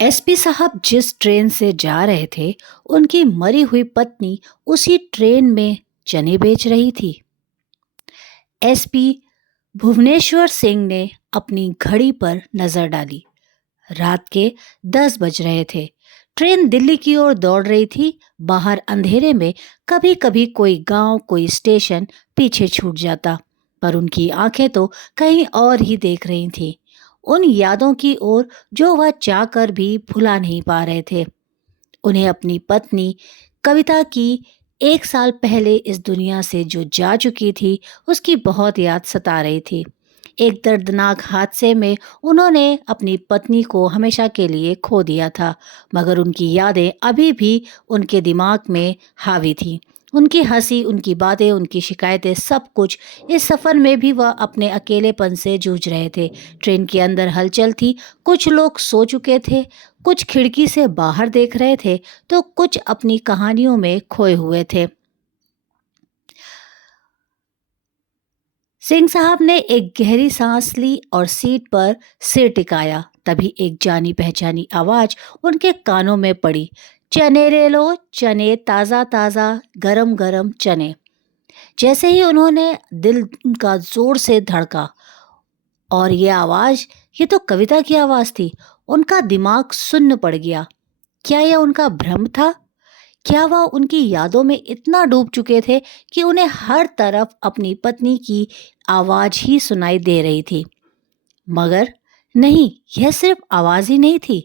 SP साहब जिस train से जा रहे थे, उनकी मरी हुई पत्नी उसी ट्रेन में चने बेच रही थी। एसपी भुवनेश्वर सिंह ने अपनी घड़ी पर नजर डाली। रात के 10 बज रहे थे। ट्रेन दिल्ली की ओर दौड़ रही थी। बाहर अंधेरे में कभी कभी कोई गांव, कोई स्टेशन पीछे छूट जाता, पर उनकी आंखें तो कहीं और ही देख रही थीं। उन यादों की ओर जो वह चाहकर भी भुला नहीं पा रहे थे। उन्हें अपनी पत्नी कविता की 1 साल पहले इस दुनिया से जो जा चुकी थी, उसकी बहुत याद सता रही थी। एक दर्दनाक हादसे में उन्होंने अपनी पत्नी को हमेशा के लिए खो दिया था, मगर उनकी यादें अभी भी उनके दिमाग में हावी थीं। उनकी हंसी, उनकी बातें, उनकी शिकायतें, सब कुछ। इस सफ़र में भी वह अपने अकेलेपन से जूझ रहे थे। ट्रेन के अंदर हलचल थी। कुछ लोग सो चुके थे, कुछ खिड़की से बाहर देख रहे थे, तो कुछ अपनी कहानियों में खोए हुए थे। सिंह साहब ने एक गहरी सांस ली और सीट पर सिर टिकाया। तभी एक जानी पहचानी आवाज उनके कानों में पड़ी। चने ले लो, चने ताजा ताजा, गरम गरम चने। जैसे ही उन्होंने दिल का जोर से धड़का, और ये आवाज, ये तो कविता की आवाज थी। उनका दिमाग सुन्न पड़ गया। क्या यह उनका भ्रम था? क्या वह उनकी यादों में इतना डूब चुके थे कि उन्हें हर तरफ अपनी पत्नी की आवाज ही सुनाई दे रही थी? मगर नहीं, यह सिर्फ आवाज ही नहीं थी,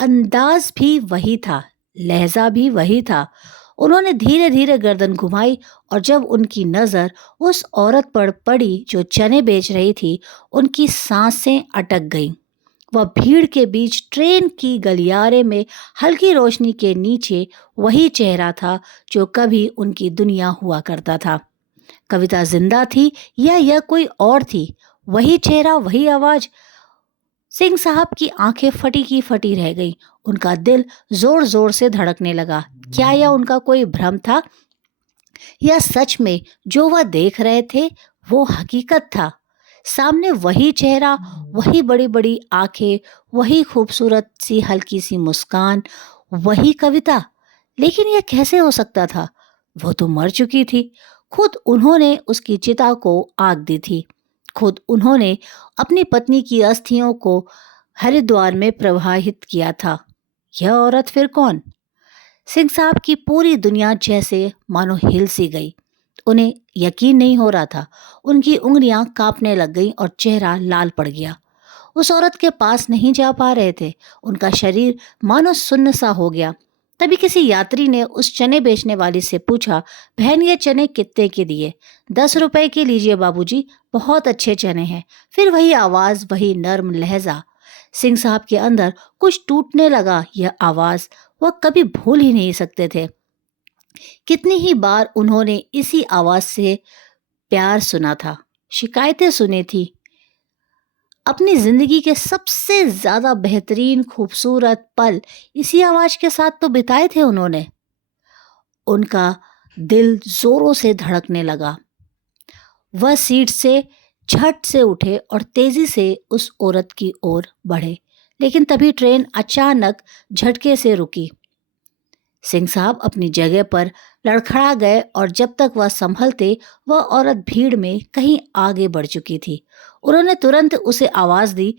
अंदाज भी वही था, लहजा भी वही था। उन्होंने धीरे धीरे गर्दन घुमाई, और जब उनकी नजर उस औरत पर पड़ी जो चने बेच रही थी, उनकी सांसें अटक गईं। वह भीड़ के बीच ट्रेन की गलियारे में हल्की रोशनी के नीचे वही चेहरा था जो कभी उनकी दुनिया हुआ करता था। कविता जिंदा थी या यह कोई और थी? वही चेहरा, वही आवाज। सिंह साहब की आंखें फटी की फटी रह गईं। उनका दिल जोर जोर से धड़कने लगा। क्या यह उनका कोई भ्रम था, या सच में जो वह देख रहे थे वो हकीकत था? सामने वही चेहरा, वही बड़ी बड़ी आंखें, वही खूबसूरत सी हल्की सी मुस्कान, वही कविता। लेकिन यह कैसे हो सकता था? वो तो मर चुकी थी। खुद उन्होंने उसकी चिता को आग दी थी। खुद उन्होंने अपनी पत्नी की अस्थियों को हरिद्वार में प्रवाहित किया था। यह औरत फिर कौन? सिंह साहब की पूरी दुनिया जैसे मानो हिल सी गई। उन्हें यकीन नहीं हो रहा था। उनकी उंगलियां कांपने लग गईं और चेहरा लाल पड़ गया। उस औरत के पास नहीं जा पा रहे थे। उनका शरीर मानो सुन्न सा हो गया। तभी किसी यात्री ने उस चने बेचने वाली से पूछा, बहन ये चने कितने के दिए? 10 रुपए के लीजिए बाबूजी, बहुत अच्छे चने हैं। फिर वही आवाज, वही नर्म लहजा। सिंह साहब के अंदर कुछ टूटने लगा। यह आवाज वह कभी भूल ही नहीं सकते थे। कितनी ही बार उन्होंने इसी आवाज से प्यार सुना था, शिकायतें सुनी थी। अपनी जिंदगी के सबसे ज्यादा बेहतरीन खूबसूरत पल इसी आवाज के साथ तो बिताए थे उन्होंने। उनका दिल जोरों से धड़कने लगा। वह सीट से झट से उठे और तेजी से उस औरत की ओर बढ़े। लेकिन तभी ट्रेन अचानक झटके से रुकी। सिंह साहब अपनी जगह पर लड़खड़ा गए, और जब तक वह संभलते वह औरत भीड़ में कहीं आगे बढ़ चुकी थी। उन्होंने तुरंत उसे आवाज दी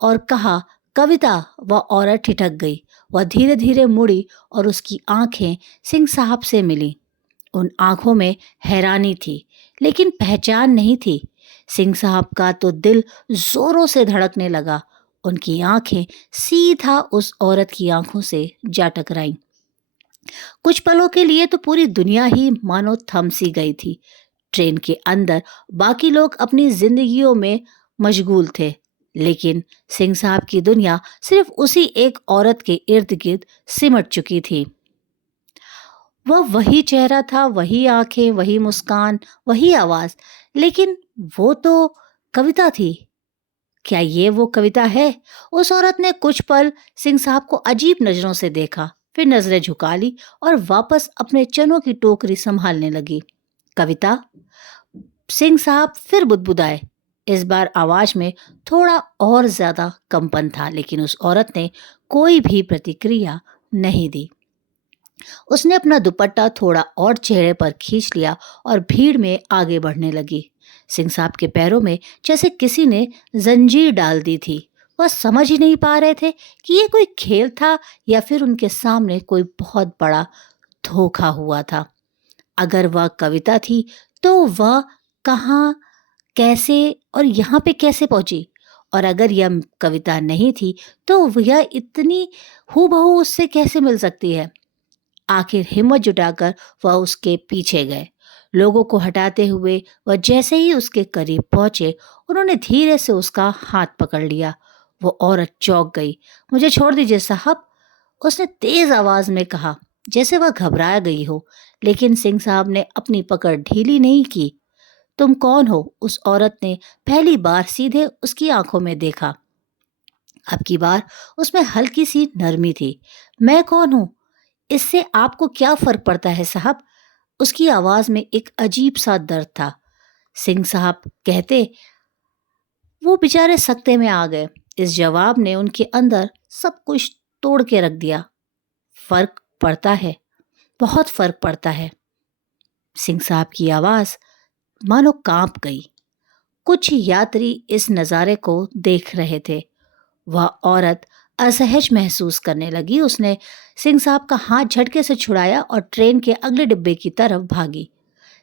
और कहा, कविता। वह औरत ठिठक गई। वह धीरे धीरे मुड़ी और उसकी आंखें सिंह साहब से मिली। उन आंखों में हैरानी थी, लेकिन पहचान नहीं थी। सिंह साहब का तो दिल जोरों से धड़कने लगा। उनकी आंखें सीधा उस औरत की आंखों से जा टकराईं। कुछ पलों के लिए तो पूरी दुनिया ही मानो थम सी गई थी। ट्रेन के अंदर बाकी लोग अपनी जिंदगियों में मशगूल थे, लेकिन सिंह साहब की दुनिया सिर्फ उसी एक औरत के इर्द गिर्द सिमट चुकी थी। वह वही चेहरा था, वही आंखें, वही मुस्कान, वही आवाज। लेकिन वो तो कविता थी। क्या ये वो कविता है? उस औरत ने कुछ पल सिंह साहब को अजीब नजरों से देखा, फिर नजरें झुका ली और वापस अपने चनों की टोकरी संभालने लगी। कविता? सिंह साहब फिर बुदबुदाए। इस बार आवाज में थोड़ा और ज्यादा कंपन था, लेकिन उस औरत ने कोई भी प्रतिक्रिया नहीं दी। उसने अपना दुपट्टा थोड़ा और चेहरे पर खींच लिया और भीड़ में आगे बढ़ने लगी। सिंह साहब के पैरों में जैसे किसी ने जंजीर डाल दी थी। वह समझ ही नहीं पा रहे थे कि ये कोई खेल था या फिर उनके सामने कोई बहुत बड़ा धोखा हुआ था। अगर वह कविता थी तो वह कहाँ, कैसे और यहाँ पे कैसे पहुंची? और अगर यह कविता नहीं थी तो यह इतनी हूबहू उससे कैसे मिल सकती है? आखिर हिम्मत जुटाकर वह उसके पीछे गए। लोगों को हटाते हुए वह जैसे ही उसके करीब पहुंचे, उन्होंने धीरे से उसका हाथ पकड़ लिया। वो औरत चौंक गई। मुझे छोड़ दीजिए साहब, उसने तेज आवाज में कहा, जैसे वह घबरा गई हो। लेकिन सिंह साहब ने अपनी पकड़ ढीली नहीं की। तुम कौन हो? उस औरत ने पहली बार सीधे उसकी आंखों में देखा। अब की बार उसमें हल्की सी नरमी थी। मैं कौन हूं, इससे आपको क्या फर्क पड़ता है साहब? उसकी आवाज में एक अजीब सा दर्द था। सिंह साहब कहते, वो बेचारे सकते में आ गए। इस जवाब ने उनके अंदर सब कुछ तोड़ के रख दिया। फर्क पड़ता है, बहुत फर्क पड़ता है। सिंह साहब की आवाज मानो कांप गई। कुछ यात्री इस नज़ारे को देख रहे थे। वह औरत असहज महसूस करने लगी। उसने सिंह साहब का हाथ झटके से छुड़ाया और ट्रेन के अगले डिब्बे की तरफ भागी।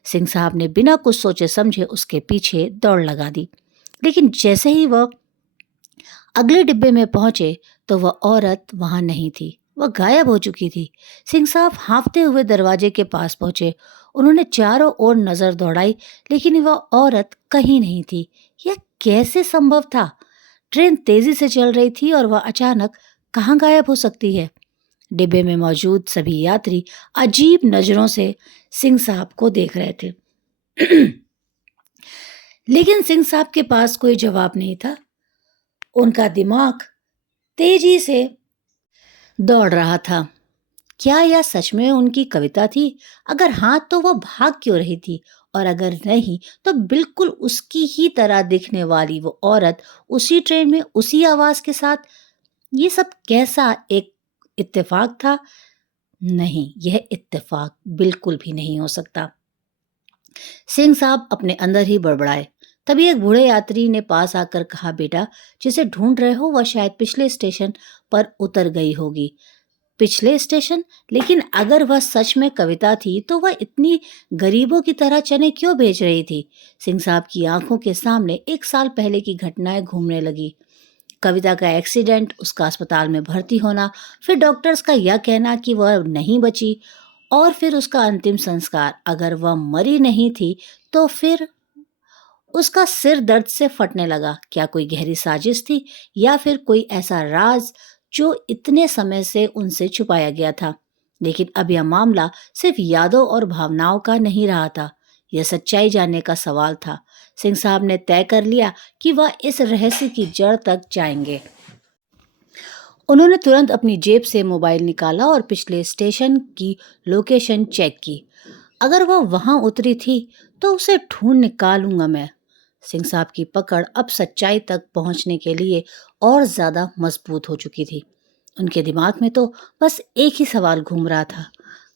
सिंह साहब ने बिना कुछ सोचे समझे उसके पीछे दौड़ लगा दी। लेकिन जैसे ही वह अगले डिब्बे में पहुंचे तो वह औरत वहां नहीं थी। वह गायब हो चुकी थी। सिंह साहब हाँफते हुए दरवाजे के पास पहुंचे। उन्होंने चारों ओर नजर दौड़ाई, लेकिन वह औरत कहीं नहीं थी। यह कैसे संभव था? ट्रेन तेजी से चल रही थी और वह अचानक कहाँ गायब हो सकती है? डिब्बे में मौजूद सभी यात्री अजीब नजरों से सिंह साहब को देख रहे थे। लेकिन सिंह साहब के पास कोई जवाब नहीं था। उनका दिमाग तेजी से दौड़ रहा था। क्या यह सच में उनकी कविता थी? अगर हाँ तो वह भाग क्यों रही थी? और अगर नहीं तो बिल्कुल उसकी ही तरह दिखने वाली वो औरत उसी ट्रेन में उसी आवाज के साथ। ये सब कैसा एक इत्तेफाक था? नहीं, यह इत्तेफाक बिल्कुल भी नहीं हो सकता। सिंह साहब अपने अंदर ही बड़बड़ाए। तभी एक बूढ़े यात्री ने पास आकर कहा, बेटा, जिसे ढूंढ रहे हो वह शायद पिछले स्टेशन पर उतर गई होगी। पिछले स्टेशन? लेकिन अगर वह सच में कविता थी तो वह इतनी गरीबों की तरह चने क्यों भेज रही थी? सिंह साहब की आंखों के सामने 1 साल पहले की घटनाएं घूमने लगी। कविता का एक्सीडेंट, उसका अस्पताल में भर्ती होना, फिर डॉक्टर्स का यह कहना कि वह नहीं बची, और फिर उसका अंतिम संस्कार। अगर वह मरी नहीं थी तो फिर उसका सिर दर्द से फटने लगा। क्या कोई गहरी साजिश थी या फिर कोई ऐसा राज जो इतने समय से उनसे छुपाया गया था? लेकिन अब यह मामला सिर्फ यादों और भावनाओं का नहीं रहा था। यह सच्चाई जानने का सवाल था। सिंह साहब ने तय कर लिया कि वह इस रहस्य की जड़ तक जाएंगे। उन्होंने तुरंत अपनी जेब से मोबाइल निकाला और पिछले स्टेशन की लोकेशन चेक की। अगर वह वहां उतरी थी तो उसे ढूंढ निकालूंगा मैं। सिंह साहब की पकड़ अब सच्चाई तक पहुंचने के लिए और ज्यादा मजबूत हो चुकी थी। उनके दिमाग में तो बस एक ही सवाल घूम रहा था।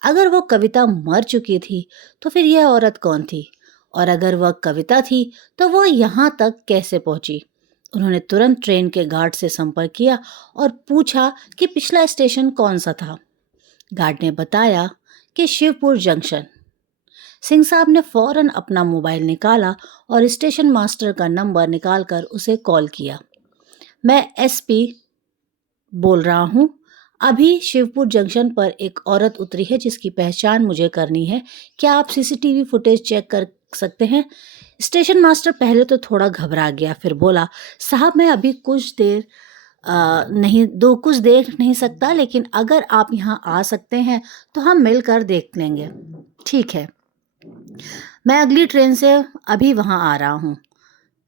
अगर वो कविता मर चुकी थी तो फिर यह औरत कौन थी? और अगर वह कविता थी तो वह यहाँ तक कैसे पहुंची? उन्होंने तुरंत ट्रेन के गार्ड से संपर्क किया और पूछा कि पिछला स्टेशन कौन सा था। गार्ड ने बताया कि शिवपुर जंक्शन। सिंह साहब ने फौरन अपना मोबाइल निकाला और स्टेशन मास्टर का नंबर निकालकर उसे कॉल किया। मैं एसपी बोल रहा हूँ। अभी शिवपुर जंक्शन पर एक औरत उतरी है जिसकी पहचान मुझे करनी है। क्या आप सीसीटीवी फुटेज चेक कर सकते हैं? स्टेशन मास्टर पहले तो थोड़ा घबरा गया, फिर बोला, साहब मैं अभी कुछ देर कुछ देख नहीं सकता, लेकिन अगर आप यहाँ आ सकते हैं तो हम मिलकर देख लेंगे। ठीक है, मैं अगली ट्रेन से अभी वहां आ रहा हूँ।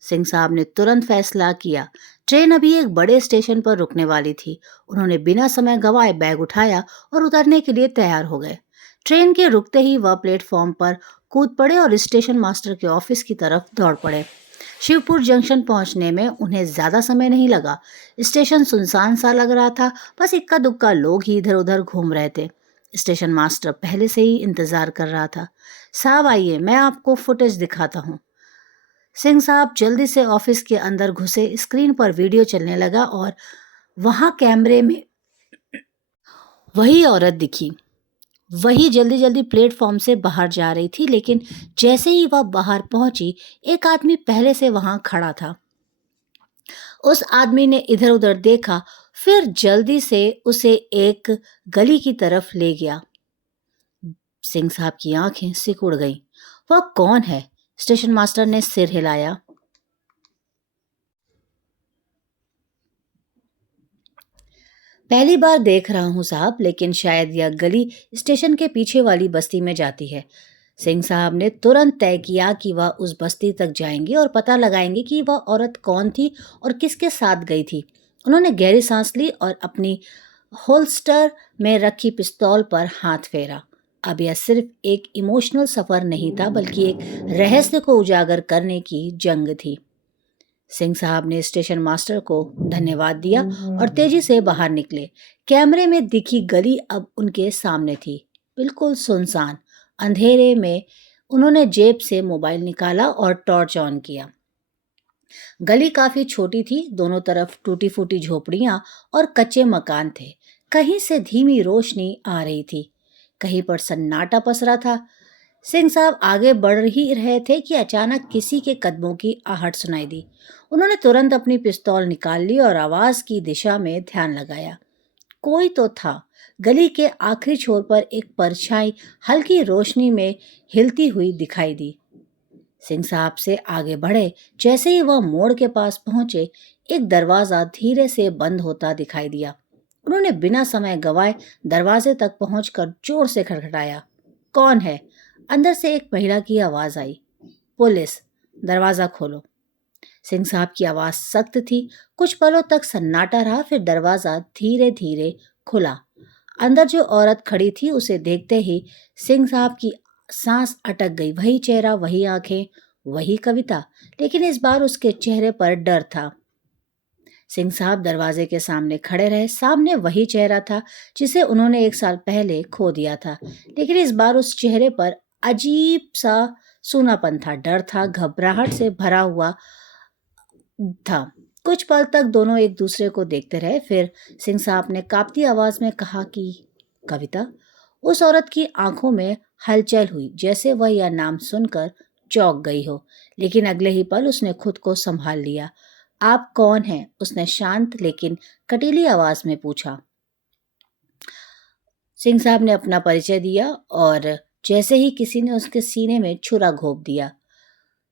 सिंह साहब ने तुरंत फैसला किया। ट्रेन अभी एक बड़े स्टेशन पर रुकने वाली थी। उन्होंने बिना समय गंवाए बैग उठाया और उतरने के लिए तैयार हो गए। ट्रेन के रुकते ही वह प्लेटफॉर्म पर कूद पड़े और स्टेशन मास्टर के ऑफिस की तरफ दौड़ पड़े। शिवपुर जंक्शन पहुंचने में उन्हें ज्यादा समय नहीं लगा। स्टेशन सुनसान सा लग रहा था, बस इक्का दुक्का लोग ही इधर उधर घूम रहे थे। स्टेशन मास्टर पहले से ही इंतजार कर रहा था। साहब आइए, मैं आपको फुटेज दिखाता हूँ। सिंह साहब जल्दी से ऑफिस के अंदर घुसे। स्क्रीन पर वीडियो चलने लगा और वहां कैमरे में वही औरत दिखी। वही जल्दी जल्दी प्लेटफॉर्म से बाहर जा रही थी, लेकिन जैसे ही वह बाहर पहुंची, एक आदमी पहले से वहां खड़ा था। उस आदमी ने इधर उधर देखा, फिर जल्दी से उसे एक गली की तरफ ले गया। सिंह साहब की आंखें सिकुड़ गईं। वह कौन है? स्टेशन मास्टर ने सिर हिलाया। पहली बार देख रहा हूं साहब, लेकिन शायद यह गली स्टेशन के पीछे वाली बस्ती में जाती है। सिंह साहब ने तुरंत तय किया कि वह उस बस्ती तक जाएंगे और पता लगाएंगे कि वह औरत कौन थी और किसके साथ गई थी। उन्होंने गहरी सांस ली और अपनी होल्स्टर में रखी पिस्तौल पर हाथ फेरा। अब यह सिर्फ एक इमोशनल सफर नहीं था, बल्कि एक रहस्य को उजागर करने की जंग थी। सिंह साहब ने स्टेशन मास्टर को धन्यवाद दिया और तेजी से बाहर निकले। कैमरे में दिखी गली अब उनके सामने थी, बिल्कुल सुनसान। अंधेरे में उन्होंने जेब से मोबाइल निकाला और टॉर्च ऑन किया। गली काफी छोटी थी, दोनों तरफ टूटी फूटी झोपड़ियां और कच्चे मकान थे। कहीं से धीमी रोशनी आ रही थी, कहीं पर सन्नाटा पसरा था। सिंह साहब आगे बढ़ ही रहे थे कि अचानक किसी के कदमों की आहट सुनाई दी। उन्होंने तुरंत अपनी पिस्तौल निकाल ली और आवाज की दिशा में ध्यान लगाया। कोई तो था। गली के आखिरी छोर पर एक परछाई हल्की रोशनी में हिलती हुई दिखाई दी। सिंह साहब से आगे बढ़े। जैसे ही वह मोड़ के पास पहुंचे, एक दरवाजा धीरे से बंद होता दिखाई दिया। उन्होंने बिना समय गवाए दरवाजे तक पहुंचकर जोर से खटखटाया। कौन है? अंदर से एक महिला की आवाज आई। पुलिस, दरवाजा खोलो। सिंह साहब की आवाज सख्त थी। कुछ पलों तक सन्नाटा रहा, फिर दरवाजा धीरे धीरे खुला। अंदर जो औरत खड़ी थी, उसे देखते ही सिंह साहब की सांस अटक गई। वही चेहरा, वही आंखें, वही कविता, लेकिन इस बार उसके चेहरे पर डर था। सिंह साहब दरवाजे के सामने खड़े रहे। सामने वही चेहरा था जिसे उन्होंने 1 साल पहले खो दिया था, लेकिन इस बार उस चेहरे पर अजीब सा सूनापन था। डर था, घबराहट से भरा हुआ था। कुछ पल तक दोनों एक दूसरे को देखते रहे। फिर सिंह साहब ने कांपती आवाज में कहा कि कविता। उस औरत की आंखों में हलचल हुई, जैसे वह यह नाम सुनकर चौंक गई हो, लेकिन अगले ही पल उसने खुद को संभाल लिया। आप कौन हैं? उसने शांत लेकिन कटीली आवाज में पूछा। सिंह साहब ने अपना परिचय दिया और जैसे ही किसी ने उसके सीने में छुरा घोंप दिया।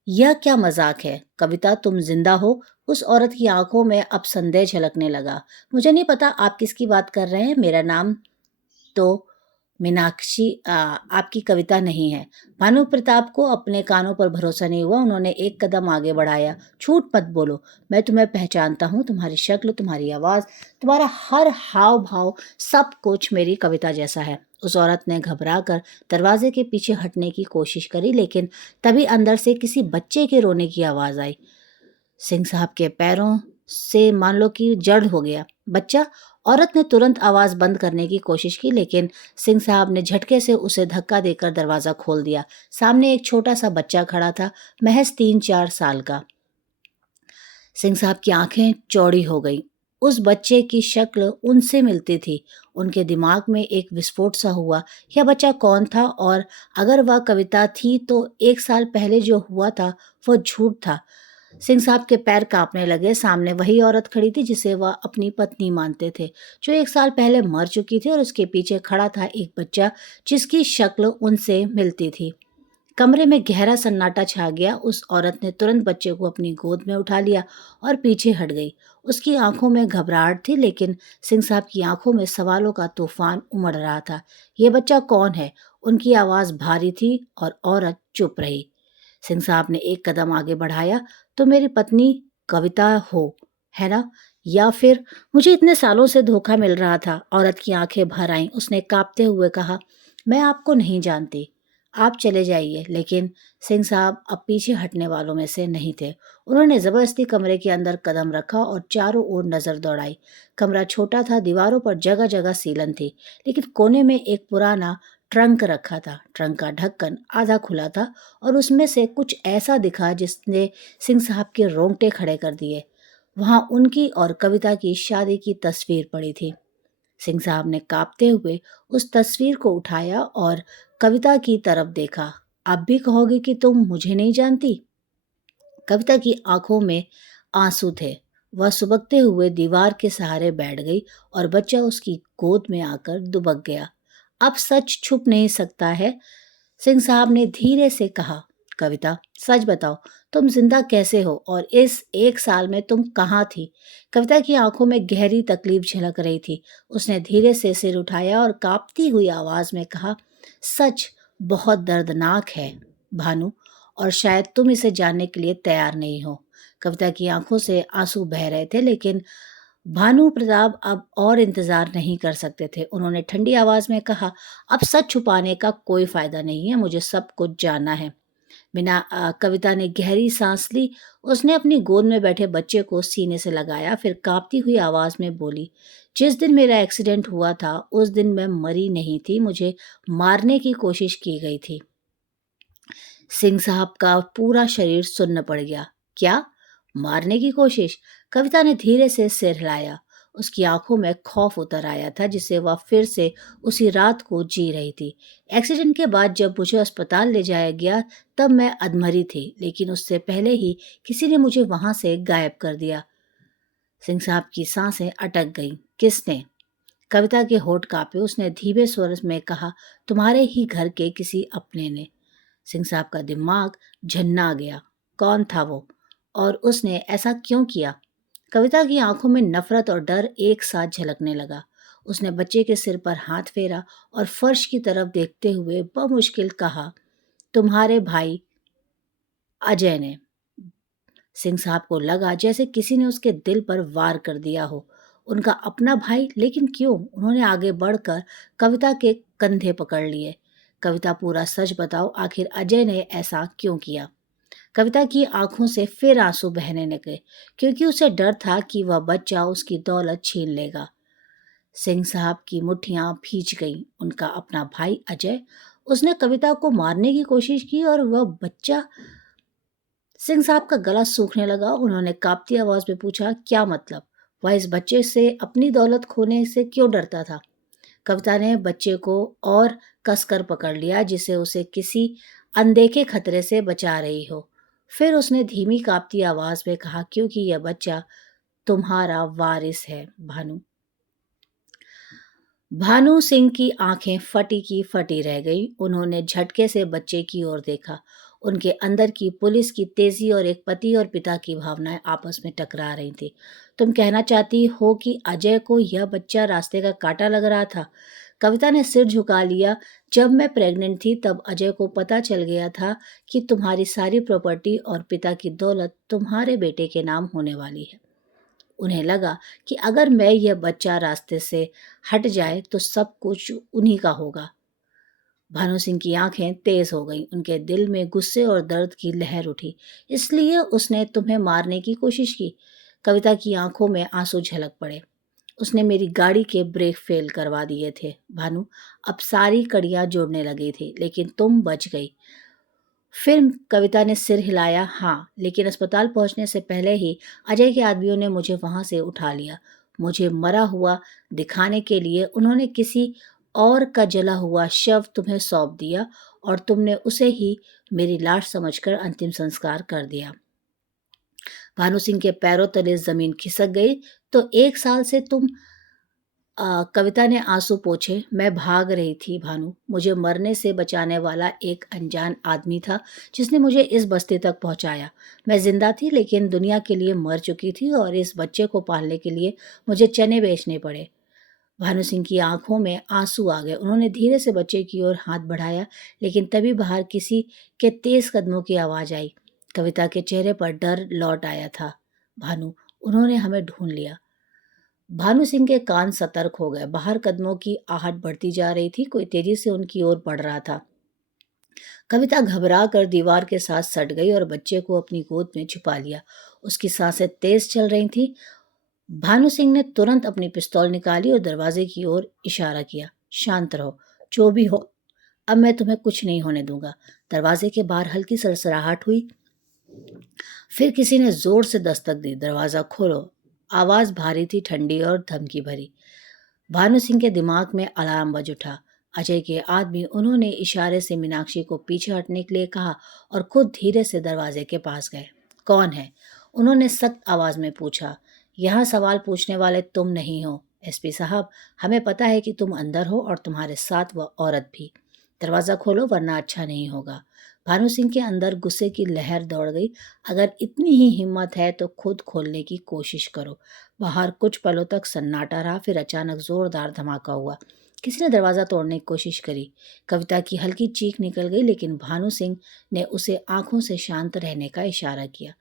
यह क्या मजाक है? कविता, तुम जिंदा हो? उस औरत की आंखों में अब संदेह झलकने लगा। मुझे नहीं पता आप किसकी बात कर रहे हैं। मेरा नाम तो मीनाक्षी आपकी कविता नहीं है। भानु प्रताप को अपने कानों पर भरोसा नहीं हुआ। उन्होंने एक कदम आगे बढ़ाया। झूठ मत बोलो, मैं तुम्हें पहचानता हूँ। तुम्हारी शक्ल, तुम्हारी आवाज, तुम्हारा हर हाव भाव, सब कुछ मेरी कविता जैसा है। उस औरत ने घबरा कर दरवाजे के पीछे हटने की कोशिश करी, लेकिन तभी अंदर से किसी बच्चे के रोने की आवाज आई। सिंह साहब के पैरों से मान लो कि जड़ हो गया। बच्चा? औरत ने तुरंत आवाज बंद करने की कोशिश की, लेकिन सिंह साहब ने झटके से उसे धक्का देकर दरवाजा खोल दिया। सामने एक छोटा सा बच्चा खड़ा था, महज 3-4 साल का। सिंह साहब की आंखें चौड़ी हो गईं। उस बच्चे की शक्ल उनसे मिलती थी। उनके दिमाग में एक विस्फोट सा हुआ। यह बच्चा कौन था? और अगर वह कविता थी तो 1 साल पहले जो हुआ था वह झूठ था। सिंह साहब के पैर कांपने लगे। सामने वही औरत खड़ी थी जिसे वह अपनी पत्नी मानते थे, जो 1 साल पहले मर चुकी थी, और उसके पीछे खड़ा था एक बच्चा जिसकी शक्ल उनसे मिलती थी। कमरे में गहरा सन्नाटा छा गया। उस औरत ने तुरंत बच्चे को अपनी गोद में उठा लिया और पीछे हट गई। उसकी आंखों में घबराहट थी, लेकिन सिंह साहब की आंखों में सवालों का तूफान उमड़ रहा था। ये बच्चा कौन है? उनकी आवाज भारी थी और औरत चुप रही। सिंह साहब ने एक कदम आगे बढ़ाया। तो मेरी पत्नी कविता हो, है ना? या फिर मुझे इतने सालों से धोखा मिल रहा था। औरत की आंखें भर आईं। उसने कांपते हुए कहा, मैं आपको नहीं जानती। आप चले जाइए। लेकिन सिंह साहब अब पीछे हटने वालों में से नहीं थे। उन्होंने जबरदस्ती कमरे के अंदर कदम रखा और चारों ओर नजर दौड़ाई। कमरा छोटा था, दीवारों पर जगह जगह सीलन थी, लेकिन कोने में एक पुराना ट्रंक रखा था। ट्रंक का ढक्कन आधा खुला था और उसमें से कुछ ऐसा दिखा जिसने सिंह साहब के रोंगटे खड़े कर दिए। वहां उनकी और कविता की शादी की तस्वीर पड़ी थी। सिंह साहब ने कांपते हुए उस तस्वीर को उठाया और कविता की तरफ देखा। आप भी कहोगे कि तुम मुझे नहीं जानती? कविता की आंखों में आंसू थे। वह सुबकते हुए दीवार के सहारे बैठ गई और बच्चा उसकी गोद में आकर दुबक गया। अब सच छुप नहीं सकता है, सिंह साहब ने धीरे से कहा। कविता, सच बताओ, तुम जिंदा कैसे हो और इस एक साल में तुम कहाँ थी? कविता की आंखों में गहरी तकलीफ झलक रही थी। उसने धीरे से सिर उठाया और कांपती हुई आवाज में कहा, सच बहुत दर्दनाक है भानु, और शायद तुम इसे जानने के लिए तैयार नहीं हो। कविता की आंखों से आंसू बह रहे थे, लेकिन भानु प्रताप अब और इंतजार नहीं कर सकते थे। उन्होंने ठंडी आवाज में कहा, अब सच छुपाने का कोई फायदा नहीं है, मुझे सब कुछ जानना है। कविता ने गहरी सांस ली। उसने अपनी गोद में बैठे बच्चे को सीने से लगाया, फिर कांपती हुई आवाज में बोली, जिस दिन मेरा एक्सीडेंट हुआ था उस दिन मैं मरी नहीं थी, मुझे मारने की कोशिश की गई थी। सिंह साहब का पूरा शरीर सुन्न पड़ गया। क्या? मारने की कोशिश? कविता ने धीरे से सिर हिलाया। उसकी आंखों में खौफ उतर आया था, जिसे वह फिर से उसी रात को जी रही थी। एक्सीडेंट के बाद जब मुझे अस्पताल ले जाया गया तब मैं अधमरी थी, लेकिन उससे पहले ही किसी ने मुझे वहां से गायब कर दिया। सिंह साहब की सांसें अटक गईं। किसने? कविता के होठ कांपे। उसने धीमे स्वर में कहा, तुम्हारे ही घर के किसी अपने ने। सिंह साहब का दिमाग झन्ना गया। कौन था वो? और उसने ऐसा क्यों किया? कविता की आंखों में नफरत और डर एक साथ झलकने लगा। उसने बच्चे के सिर पर हाथ फेरा और फर्श की तरफ देखते हुए बमुश्किल कहा, तुम्हारे भाई अजय ने। सिंह साहब को लगा जैसे किसी ने उसके दिल पर वार कर दिया हो। उनका अपना भाई? लेकिन क्यों? उन्होंने आगे बढ़कर कविता के कंधे पकड़ लिए। कविता, पूरा सच बताओ, आखिर अजय ने ऐसा क्यों किया? कविता की आंखों से फिर आंसू बहने लगे, क्योंकि उसे डर था कि वह बच्चा उसकी दौलत छीन लेगा। सिंह साहब की मुट्ठियां भींच गईं। उनका अपना भाई अजय, उसने कविता को मारने की कोशिश की और वह बच्चा। सिंह साहब का गला सूखने लगा। उन्होंने कांपती आवाज में पूछा, क्या मतलब? वह इस बच्चे से अपनी दौलत खोने से क्यों डरता था? कविता ने बच्चे को और कसकर पकड़ लिया, जिसे उसे किसी अनदेखे खतरे से बचा रही हो। फिर उसने धीमी कांपती आवाज में कहा, क्योंकि यह बच्चा तुम्हारा वारिस है भानु। भानु सिंह की आंखें फटी की फटी रह गई। उन्होंने झटके से बच्चे की ओर देखा। उनके अंदर की पुलिस की तेजी और एक पति और पिता की भावनाएं आपस में टकरा रही थी। तुम कहना चाहती हो कि अजय को यह बच्चा रास्ते का कांटा लग रहा था? कविता ने सिर झुका लिया। जब मैं प्रेग्नेंट थी तब अजय को पता चल गया था कि तुम्हारी सारी प्रॉपर्टी और पिता की दौलत तुम्हारे बेटे के नाम होने वाली है। उन्हें लगा कि अगर मैं यह बच्चा रास्ते से हट जाए तो सब कुछ उन्हीं का होगा। भानु सिंह की आंखें तेज हो गईं। उनके दिल में गुस्से और दर्द की लहर उठी। इसलिए उसने तुम्हें मारने की कोशिश की? कविता की आंखों में आंसू झलक पड़े। उसने मेरी गाड़ी के ब्रेक फेल करवा दिए थे भानु। अब सारी कड़ियां जोड़ने लगी थी, लेकिन तुम बच गई। फिर कविता ने सिर हिलाया। हाँ, लेकिन अस्पताल पहुंचने से पहले ही अजय के आदमियों ने मुझे वहां से उठा लिया। मुझे मरा हुआ दिखाने के लिए उन्होंने किसी और का जला हुआ शव तुम्हें सौंप दिया और तुमने उसे ही मेरी लाश समझकर अंतिम संस्कार कर दिया। भानु सिंह के पैरों तले जमीन खिसक गई। तो एक साल से तुम कविता ने आंसू पोंछे। मैं भाग रही थी भानु। मुझे मरने से बचाने वाला एक अनजान आदमी था जिसने मुझे इस बस्ती तक पहुंचाया। मैं जिंदा थी, लेकिन दुनिया के लिए मर चुकी थी और इस बच्चे को पालने के लिए मुझे चने बेचने पड़े। भानु सिंह की आंखों में आंसू आ गए। उन्होंने धीरे से बच्चे की ओर हाथ बढ़ाया, लेकिन तभी बाहर किसी के तेज कदमों की आवाज आई। कविता के चेहरे पर डर लौट आया था। भानु, उन्होंने हमें ढूंढ लिया। भानु सिंह के कान सतर्क हो गए। बाहर कदमों की आहट बढ़ती जा रही थी। कोई तेजी से उनकी ओर बढ़ रहा था। कविता घबरा कर दीवार के साथ सट गई और बच्चे को अपनी गोद में छुपा लिया। उसकी सांसें तेज चल रही थीं। भानु सिंह ने तुरंत अपनी पिस्तौल निकाली और दरवाजे की ओर इशारा किया। शांत रहो, जो भी हो, अब मैं तुम्हें कुछ नहीं होने दूंगा। दरवाजे के बाहर हल्की सरसराहट हुई। फिर किसी ने जोर से दस्तक दी। दरवाजा खोलो। आवाज भारी थी, ठंडी और धमकी भरी। भानु सिंह के दिमाग में अलार्म बज उठा। अजय के आदमी। उन्होंने इशारे से मीनाक्षी को पीछे हटने के लिए कहा और खुद धीरे से दरवाजे के पास गए। कौन है? उन्होंने सख्त आवाज में पूछा। यहाँ सवाल पूछने वाले तुम नहीं हो एसपी साहब। हमें पता है कि तुम अंदर हो और तुम्हारे साथ वह औरत भी। दरवाजा खोलो वरना अच्छा नहीं होगा। भानु सिंह के अंदर गुस्से की लहर दौड़ गई। अगर इतनी ही हिम्मत है तो खुद खोलने की कोशिश करो। बाहर कुछ पलों तक सन्नाटा रहा, फिर अचानक जोरदार धमाका हुआ। किसी ने दरवाजा तोड़ने की कोशिश करी। कविता की हल्की चीख निकल गई, लेकिन भानु सिंह ने उसे आंखों से शांत रहने का इशारा किया।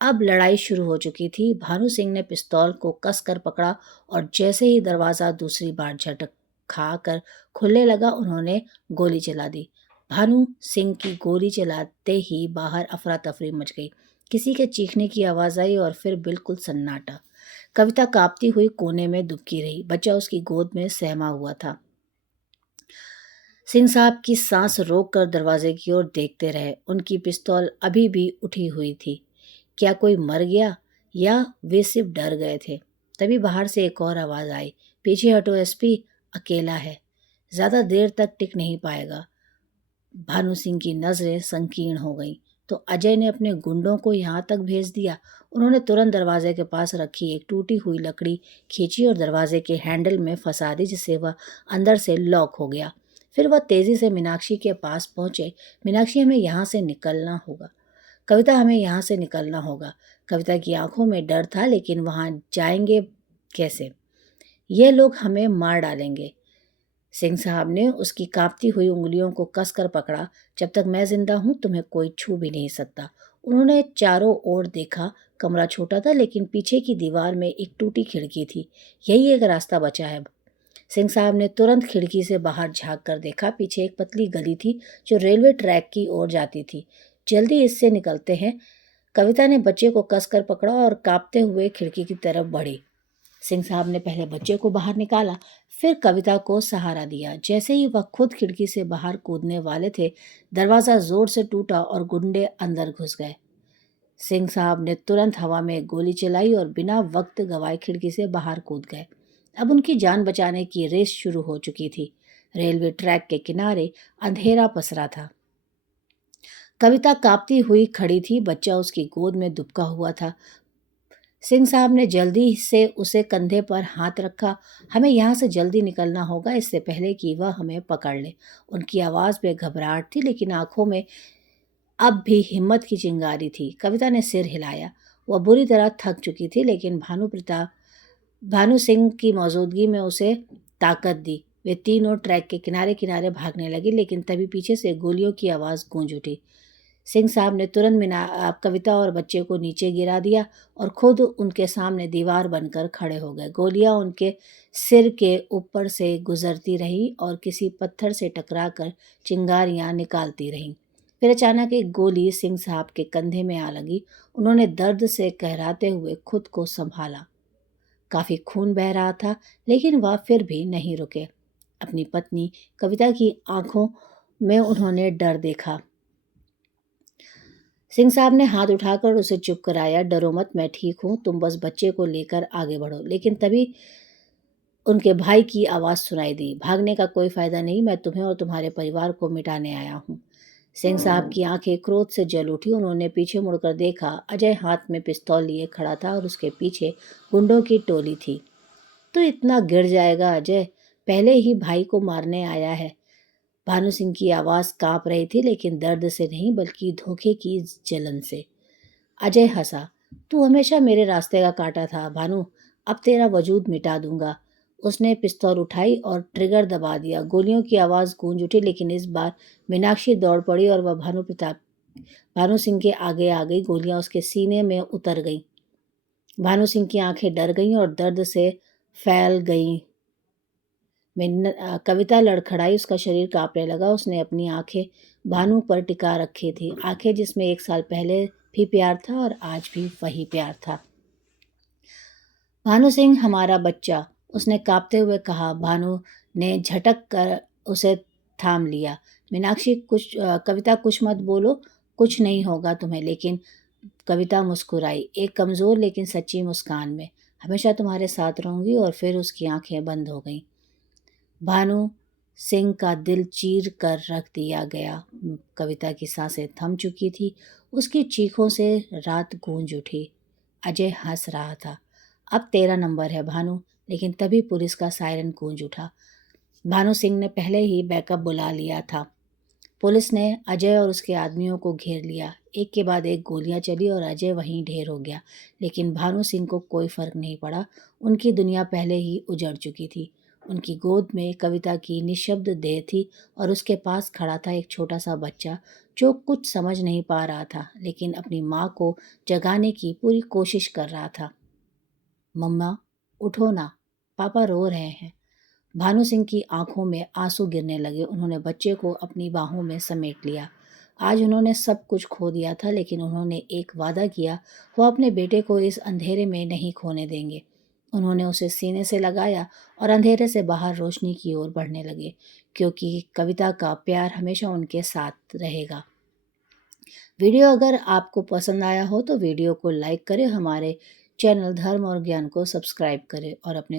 अब लड़ाई शुरू हो चुकी थी। भानु सिंह ने पिस्तौल को कसकर पकड़ा और जैसे ही दरवाजा दूसरी बार झटक खाकर खुलने लगा, उन्होंने गोली चला दी। भानु सिंह की गोली चलाते ही बाहर अफरा तफरी मच गई। किसी के चीखने की आवाज आई और फिर बिल्कुल सन्नाटा। कविता कांपती हुई कोने में दुबकी रही। बच्चा उसकी गोद में सहमा हुआ था। सिंह साहब की सांस रोककर दरवाजे की ओर देखते रहे। उनकी पिस्तौल अभी भी उठी हुई थी। क्या कोई मर गया या वे सिर्फ डर गए थे? तभी बाहर से एक और आवाज आई। पीछे हटो एसपी, अकेला है, ज्यादा देर तक टिक नहीं पाएगा। भानु सिंह की नजरें संकीर्ण हो गईं। तो अजय ने अपने गुंडों को यहाँ तक भेज दिया। उन्होंने तुरंत दरवाजे के पास रखी एक टूटी हुई लकड़ी खींची और दरवाजे के हैंडल में फंसा दी, जिससे वह अंदर से लॉक हो गया। फिर वह तेजी से मीनाक्षी के पास पहुंचे। मीनाक्षी, हमें यहाँ से निकलना होगा। कविता, हमें यहाँ से निकलना होगा। कविता की आंखों में डर था, लेकिन वहां जाएंगे कैसे? ये लोग हमें मार डालेंगे। सिंह साहब ने उसकी कांपती हुई उंगलियों को कसकर पकड़ा। जब तक मैं जिंदा हूं तुम्हें कोई छू भी नहीं सकता। उन्होंने चारों ओर देखा। कमरा छोटा था, लेकिन पीछे की दीवार में एक टूटी खिड़की थी। यही एक रास्ता बचा है। सिंह साहब ने तुरंत खिड़की से बाहर झांक कर देखा। पीछे एक पतली गली थी जो रेलवे ट्रैक की ओर जाती थी। जल्दी इससे निकलते हैं। कविता ने बच्चे को कसकर पकड़ा और कांपते हुए खिड़की की तरफ बढ़ी। सिंह साहब ने पहले बच्चे को बाहर निकाला, फिर कविता को सहारा दिया। जैसे ही वह खुद खिड़की से बाहर कूदने वाले थे, दरवाजा जोर से टूटा और गुंडे अंदर घुस गए। सिंह साहब ने तुरंत हवा में एक गोली चलाई और बिना वक्त गवाए खिड़की से बाहर कूद गए। अब उनकी जान बचाने की रेस शुरू हो चुकी थी। रेलवे ट्रैक के किनारे अंधेरा पसरा था। कविता कांपती हुई खड़ी थी। बच्चा उसकी गोद में दुबका हुआ था। सिंह साहब ने जल्दी से उसे कंधे पर हाथ रखा। हमें यहाँ से जल्दी निकलना होगा, इससे पहले कि वह हमें पकड़ ले। उनकी आवाज़ में घबराहट थी, लेकिन आंखों में अब भी हिम्मत की चिंगारी थी। कविता ने सिर हिलाया। वह बुरी तरह थक चुकी थी, लेकिन भानु सिंह की मौजूदगी में उसे ताकत दी। वे तीनों ट्रैक के किनारे किनारे भागने लगे, लेकिन तभी पीछे से गोलियों की आवाज़ गूंज उठी। सिंह साहब ने तुरंत कविता और बच्चे को नीचे गिरा दिया और खुद उनके सामने दीवार बनकर खड़े हो गए। गोलियां उनके सिर के ऊपर से गुजरती रहीं और किसी पत्थर से टकराकर चिंगारियां निकालती रहीं। फिर अचानक एक गोली सिंह साहब के कंधे में आ लगी। उन्होंने दर्द से कहराते हुए खुद को संभाला। काफी खून बह रहा था, लेकिन वह फिर भी नहीं रुके। अपनी पत्नी कविता की आंखों में उन्होंने डर देखा। सिंह साहब ने हाथ उठाकर उसे चुप कराया। डरो मत, मैं ठीक हूं, तुम बस बच्चे को लेकर आगे बढ़ो। लेकिन तभी उनके भाई की आवाज़ सुनाई दी। भागने का कोई फायदा नहीं, मैं तुम्हें और तुम्हारे परिवार को मिटाने आया हूँ। सिंह साहब की आंखें क्रोध से जल उठी। उन्होंने पीछे मुड़कर देखा। अजय हाथ में पिस्तौल लिए खड़ा था और उसके पीछे गुंडों की टोली थी। तो इतना गिर जाएगा अजय, पहले ही भाई को मारने आया है। भानु सिंह की आवाज़ कांप रही थी, लेकिन दर्द से नहीं बल्कि धोखे की जलन से। अजय हंसा। तू हमेशा मेरे रास्ते का कांटा था भानु, अब तेरा वजूद मिटा दूंगा। उसने पिस्तौल उठाई और ट्रिगर दबा दिया। गोलियों की आवाज़ गूंज उठी, लेकिन इस बार मीनाक्षी दौड़ पड़ी और वह भानु सिंह के आगे आ गई। गोलियां उसके सीने में उतर गईं। भानु सिंह की आंखें डर गईं और दर्द से फैल गईं। कविता लड़खड़ाई, उसका शरीर कांपने लगा। उसने अपनी आंखें भानु पर टिका रखी थी, आंखें जिसमें 1 साल पहले भी प्यार था और आज भी वही प्यार था। भानु सिंह, हमारा बच्चा, उसने कांपते हुए कहा। भानु ने झटक कर उसे थाम लिया। मीनाक्षी, कविता कुछ मत बोलो, कुछ नहीं होगा तुम्हें। लेकिन कविता मुस्कुराई, एक कमज़ोर लेकिन सच्ची मुस्कान में। हमेशा तुम्हारे साथ रहूंगी। और फिर उसकी आंखें बंद हो गईं। भानु सिंह का दिल चीर कर रख दिया गया। कविता की सांसें थम चुकी थी। उसकी चीखों से रात गूंज उठी। अजय हंस रहा था। अब तेरा नंबर है भानु। लेकिन तभी पुलिस का सायरन गूंज उठा। भानु सिंह ने पहले ही बैकअप बुला लिया था। पुलिस ने अजय और उसके आदमियों को घेर लिया। एक के बाद एक गोलियां चली और अजय वहीं ढेर हो गया। लेकिन भानु सिंह को कोई फर्क नहीं पड़ा। उनकी दुनिया पहले ही उजड़ चुकी थी। उनकी गोद में कविता की निशब्द देह थी और उसके पास खड़ा था एक छोटा सा बच्चा जो कुछ समझ नहीं पा रहा था, लेकिन अपनी माँ को जगाने की पूरी कोशिश कर रहा था। मम्मा, उठो ना, पापा रो रहे हैं। भानु सिंह की आंखों में आंसू गिरने लगे। उन्होंने बच्चे को अपनी बाहों में समेट लिया। आज उन्होंने सब कुछ खो दिया था, लेकिन उन्होंने एक वादा किया, वो अपने बेटे को इस अंधेरे में नहीं खोने देंगे। उन्होंने उसे सीने से लगाया और अंधेरे से बाहर रोशनी की ओर बढ़ने लगे, क्योंकि कविता का प्यार हमेशा उनके साथ रहेगा। वीडियो अगर आपको पसंद आया हो तो वीडियो को लाइक करें, हमारे चैनल धर्म और ज्ञान को सब्सक्राइब करें और अपने